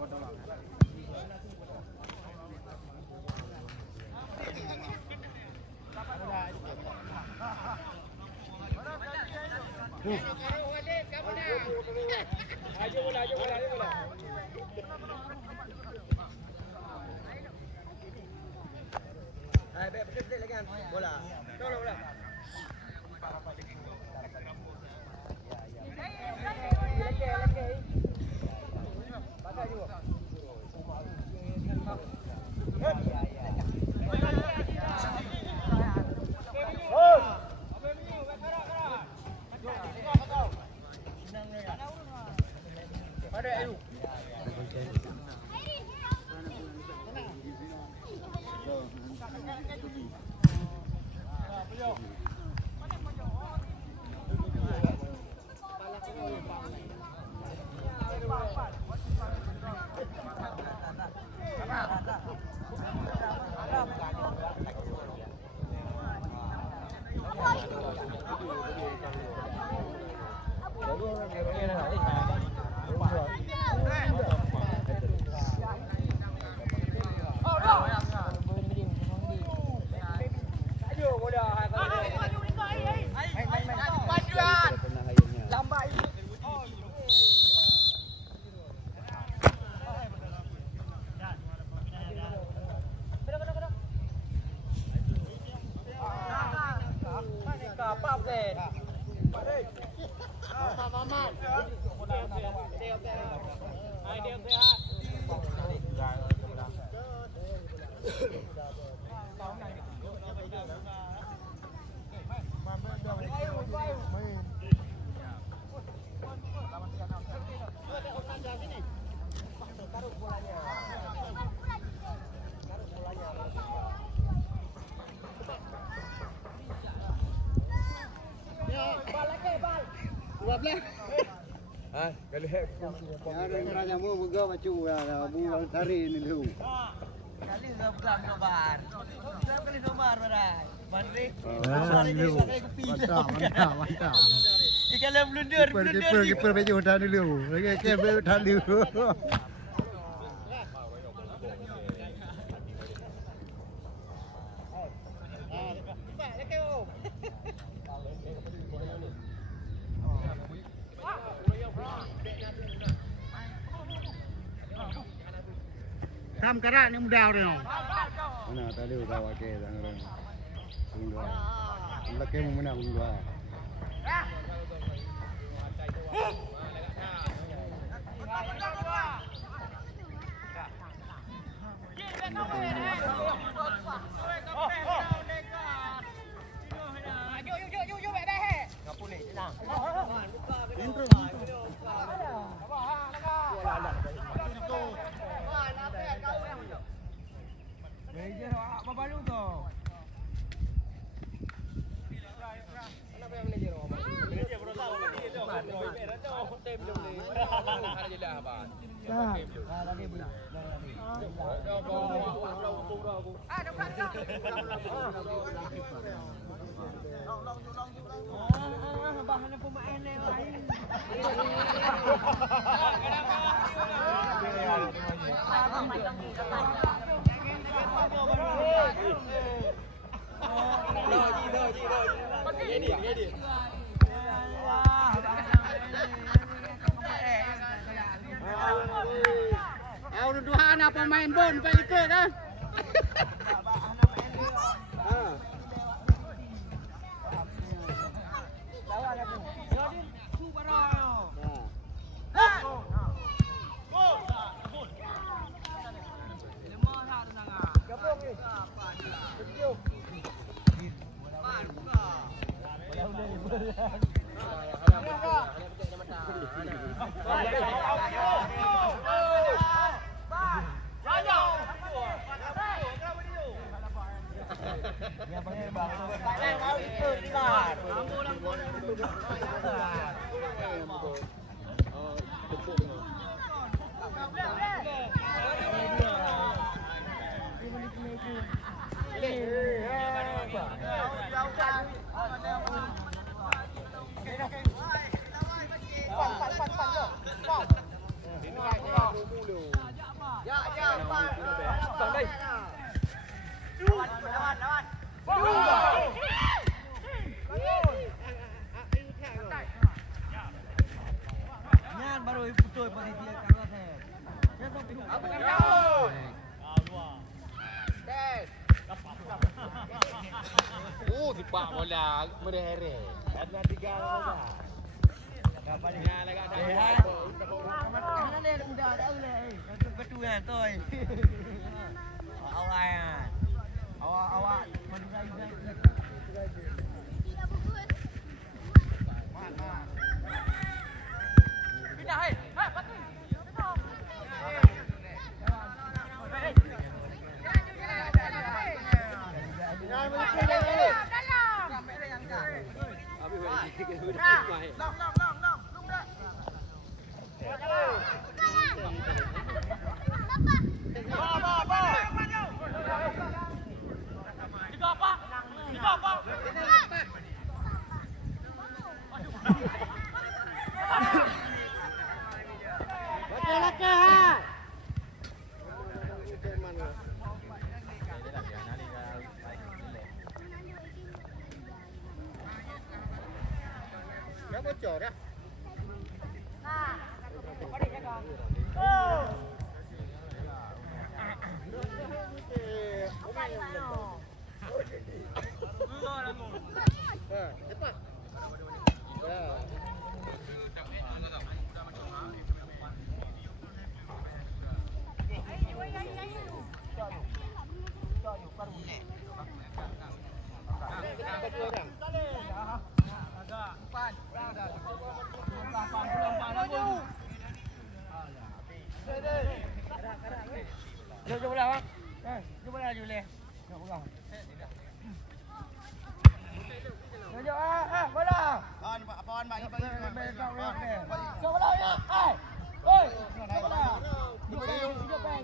Bola. Bola. Kali mu juga bacu bu tari ni lu. Kali sebelah sobar. Kali sobar barai. Bandrik. Mantap. Kalau blunder. Kiper baju dah dulu. Kiper dah dulu. Tham cái rạ nhưng đào rồi không? Mana tadi udah pakai tangan. Ungguan. Laki mau menang ungguan. Bahan pemain yang lain. Dua anak pemain bon balik ke dah. Nyan baru betul posisi kamera saya. Dia tu pindah. Sepak bola mereh-reh. Ada 3 bola. Dapat dengan lagak dah. Mana dia muda ada boleh. Ketua toy. Awak. Awak menilai pindah hai. Ha, patu. Dah bocor dah. Cepat. Jom bola bang. Jom bola je boleh. Nak pegang. Jom bola. Apaan bagi Jom bola ya. Hai. Oi. Jom bola. Jom bang.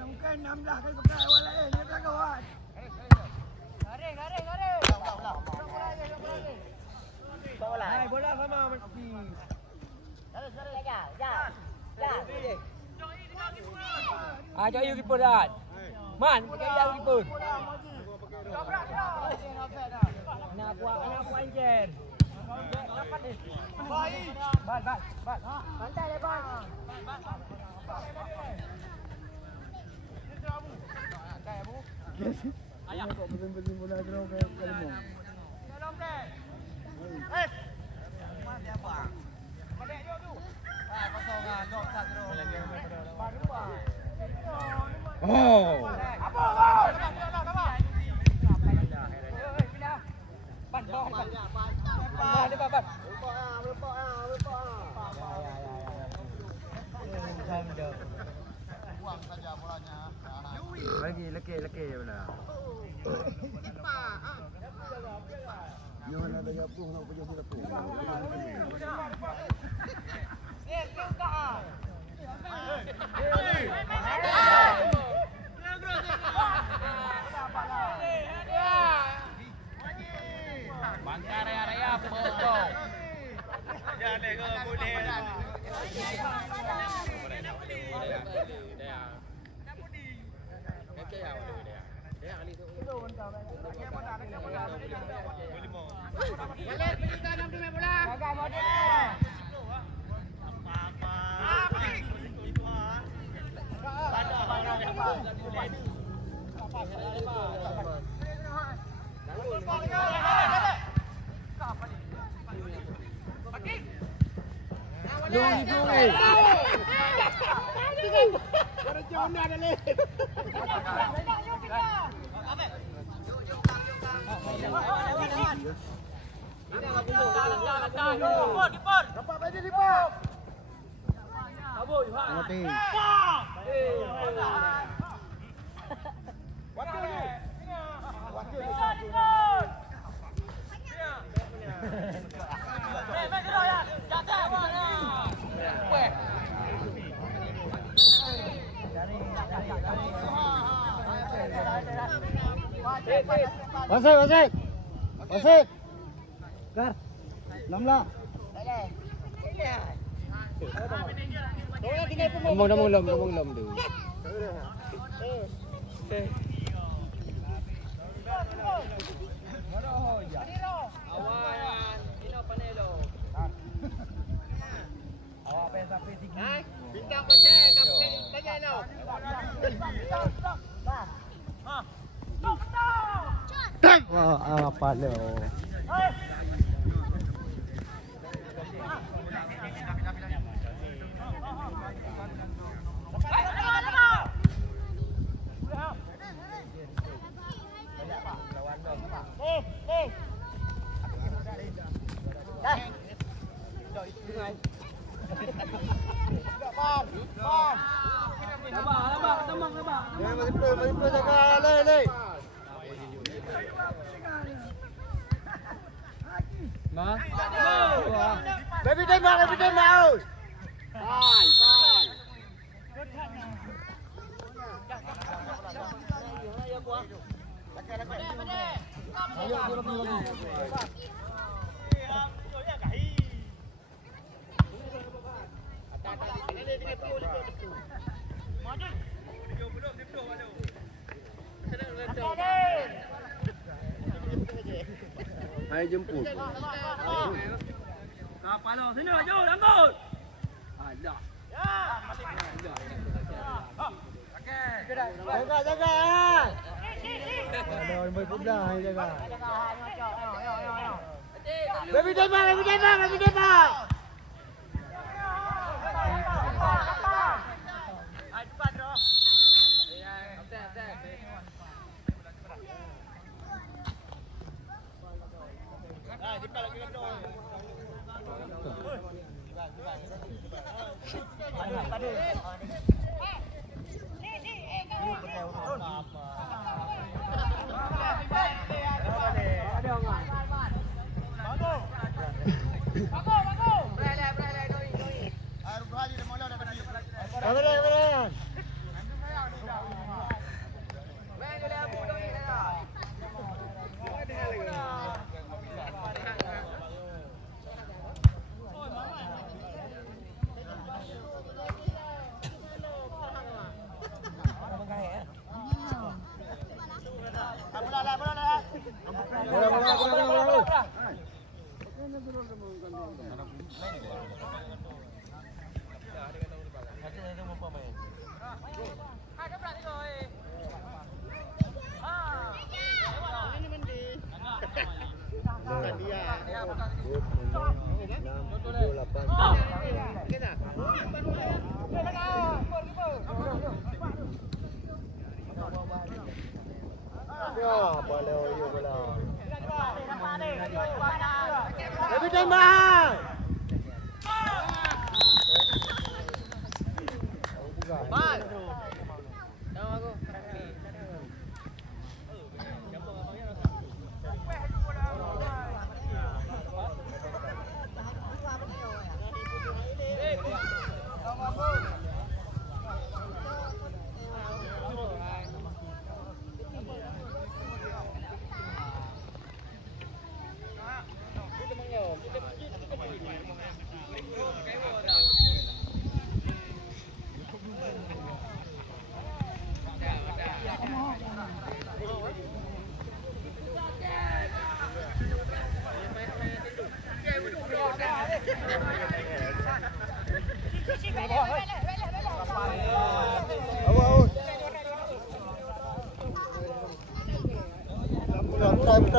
Mungkin 16 kali pakai awal lain dia tak kawan. Garing. Bola. Hai, bola sama mesti. Ajak you keeper dah. Man, pakai ajak keeper. Anak buat enjer. Bal. Santai le bal. Ayah. Kau betul-betul bola draw ke Kalimong. Dalam play. Mana dia bang? Balik jom tu. Kosongan dok tak draw. Oh. Apa? Pindah. Ban bawah. Ban. Berpok. Buang saja bolanya. Lagi leke bola. Jangan ada gabung nak pergi bola tu. Bangka raya pokok. Jangan kau boleh. Dari Wasit, wasit. Wasit. Kar. 16. Damong lom tu. Bintang pasal tanya lo. Wah, apa lo? Baby tembak. Hai jemput. Kapalo sini maju rambut. Ada. Jaga. Ada orang berkuda, jaga. Baby tembak. Baby tembak.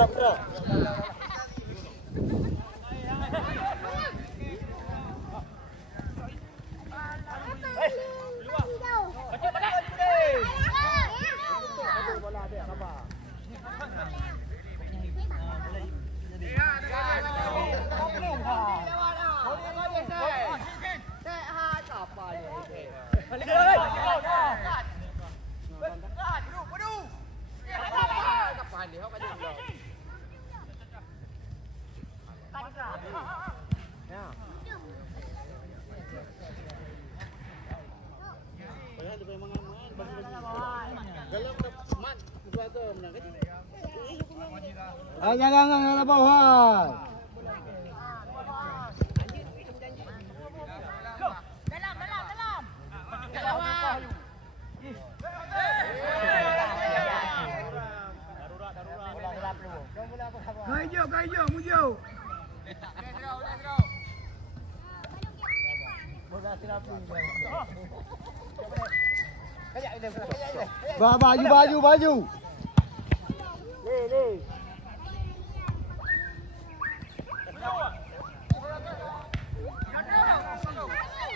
Putra. Kalau mat, buat tu menang. Jangan bawah. Kau hijau, mujo. Baju.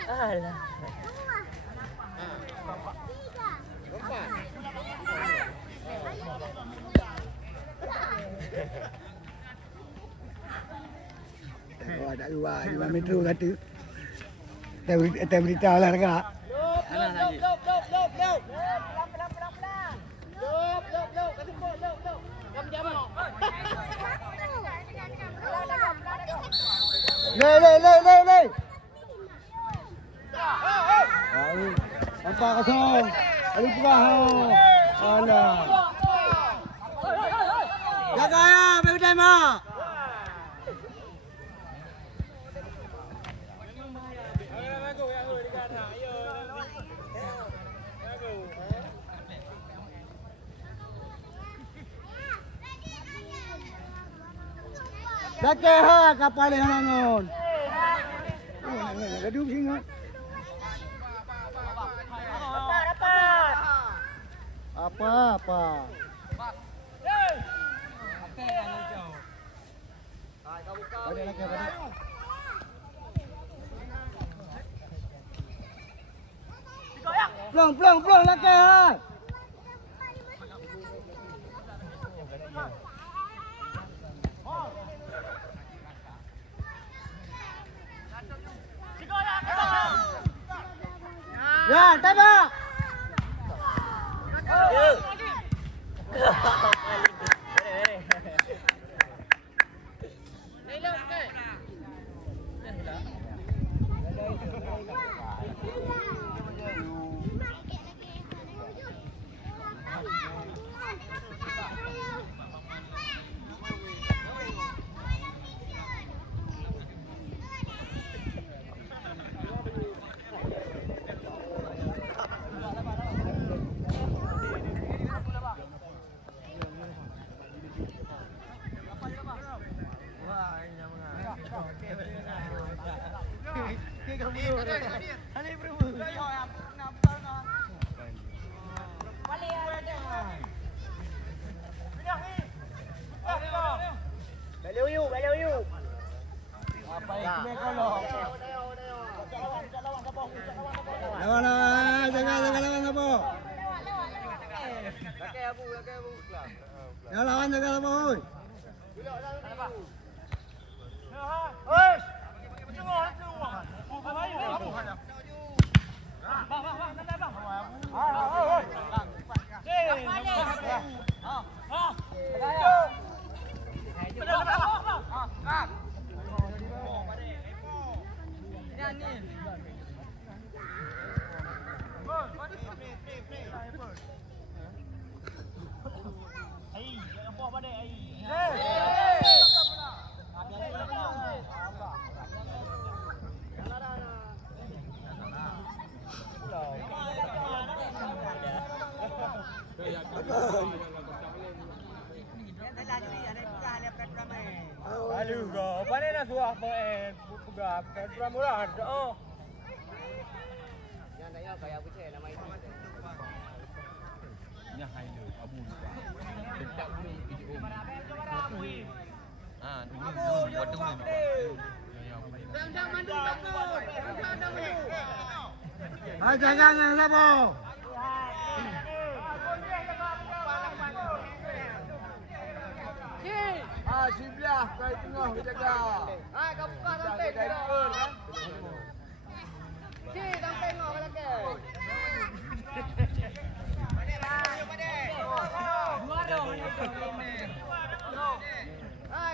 Alah. Ada 5 metro kata. Kita beritahu lah dekat. Le. Nampak kosong. Ali perah. Alah. Jaga ya, baby time ah. Dakeh ha kapal yang nangon. Gaduh singot. Apa? Plong dakeh ha. Ya, tembak. Jangan apa. Ya lawan jaga apa oi. Aduh, apa ni nak suah apa buka program murah oh. Yang saya kayak apa sih nama itu? Nya Hailu Abu. Dekat dulu video. Ah, dulu waktu ni. Jangan mandi kamu. Jangan sabo. Sebelah kau tengah jaga. Kau buka sampai ke dah. Sampai ngau kalau ke.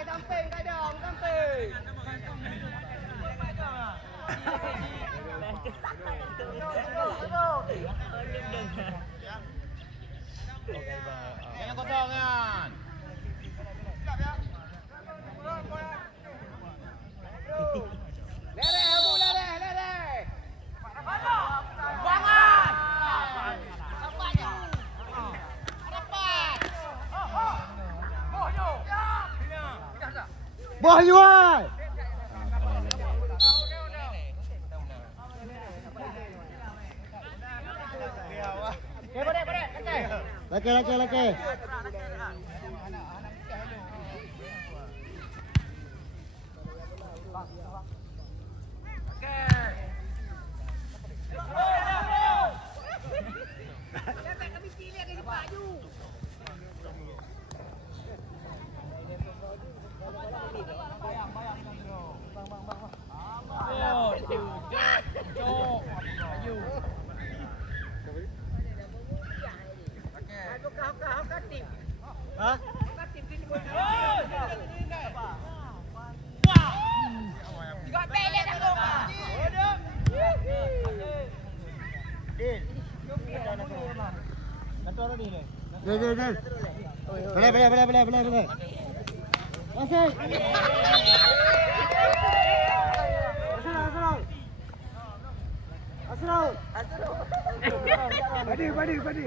Sampai kadang sampai. Jangan kotongan. Boh Yuai. Laki. Hah? Del. Boleh. Masuk. Asrul. Padi.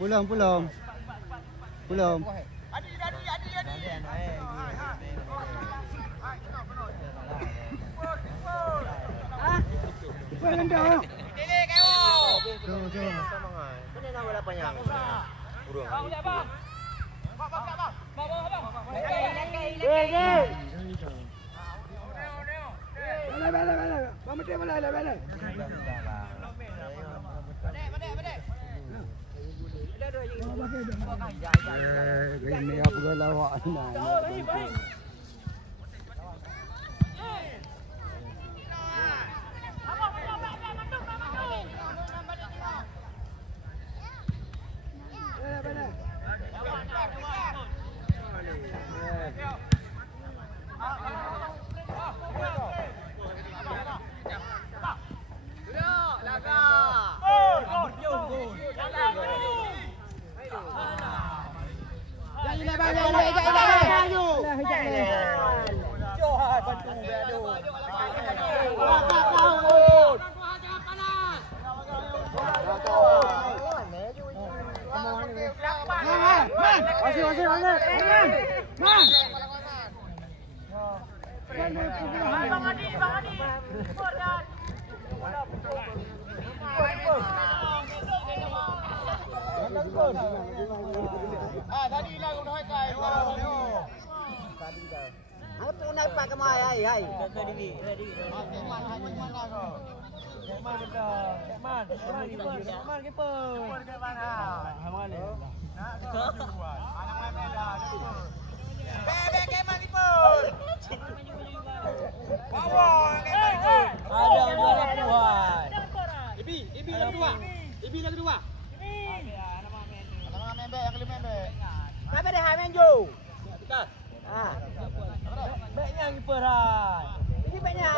Pulang. Ini apa galawak nah. Tadi hilang udah kai. Aku naik pakai mai hai. Ibi yang kedua. Yang kelima member. Siapa dah Menju? Betul. Baiknya kiper hai. Ini baiknya.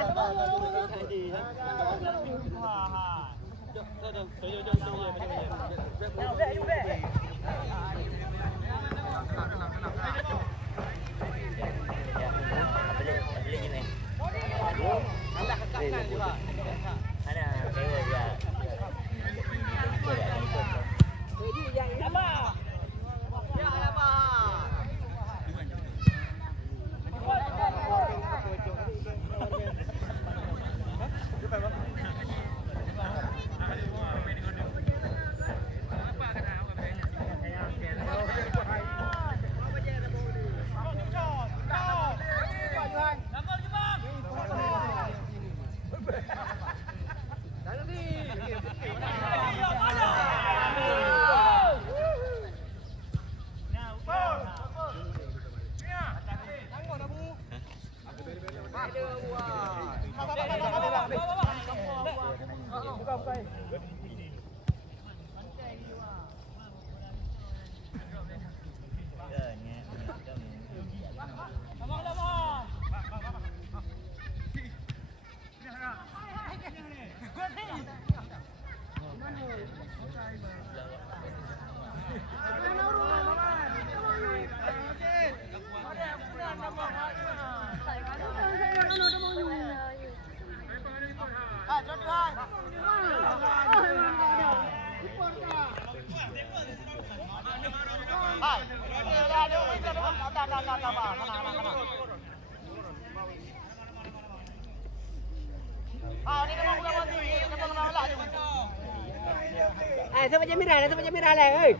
Sama je merah lah, oi.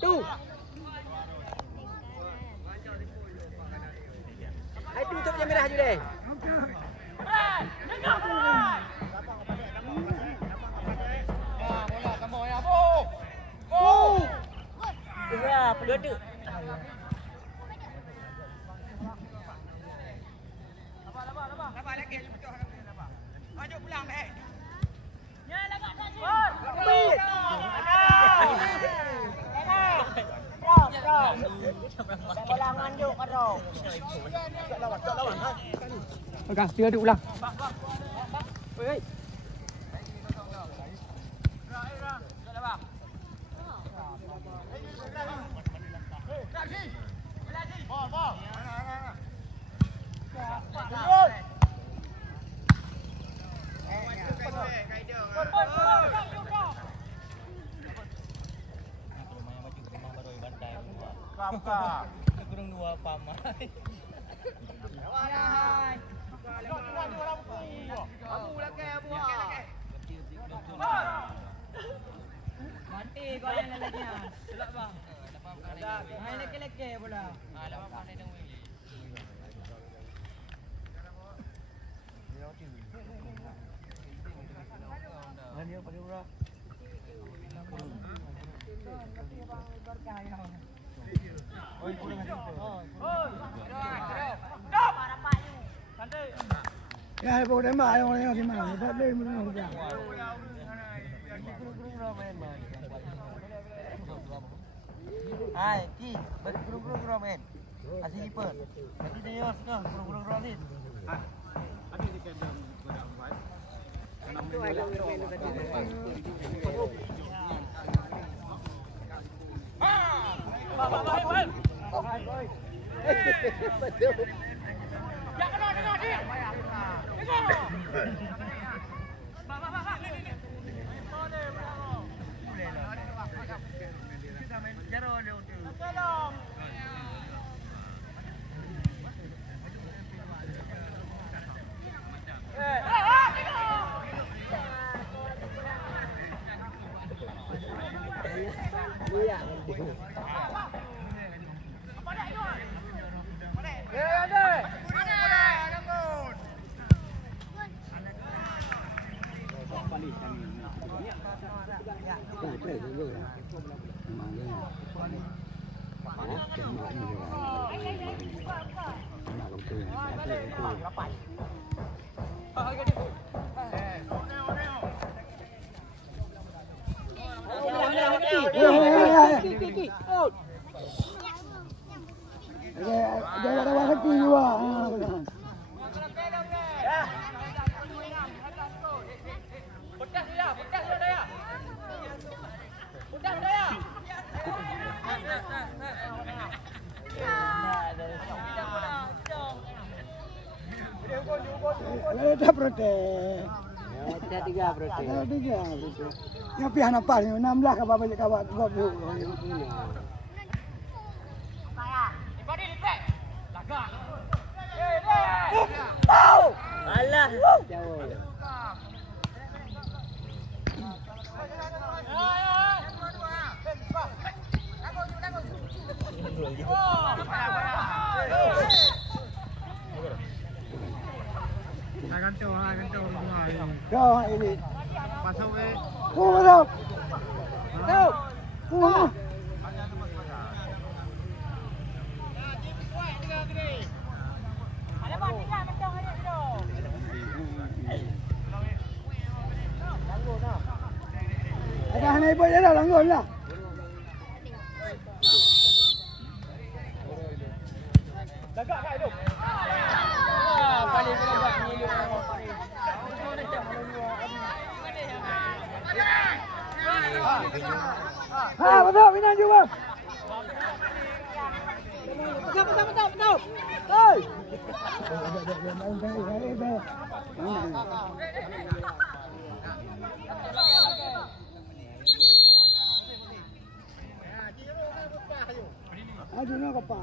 Tu. Ai tu sama je merah je deh. Bola tambah ya, Bu. Bu. Ya, pelodok. Lepas lagi. Maju pulang deh. Bola manduk kau. Okey, dia duduk ulang. Oi. Kakak, kurang dua pamai. Abu lagi, Abu. Mati kau yang lelaki. Selak bang. Main lelaki pula. Mana yang paling murah? Oi, kurang ada. Ya, boleh mai orang yang gimana? Tak boleh menang dia. Hai, Ki, berkurung-kurung men. Asyik kiper. Nanti dia sekarang kurung-kurung ni. Ada di kandang pada Ahmad. Dia ada waktu juga. Ada protes. Ada tiga berarti. Ada tiga. Yang pihak apa ni? 16 ke apa kawan gol. Alah. Jauh. Kau ini. Pasal ke? Kau. Kau. Ada hanya ibu dia dah langgar lah. Lagak kat hidup. Paling lagak ni hidup. Ha, betul, Minan juga. Betul. Hei. Aduh, nak apa?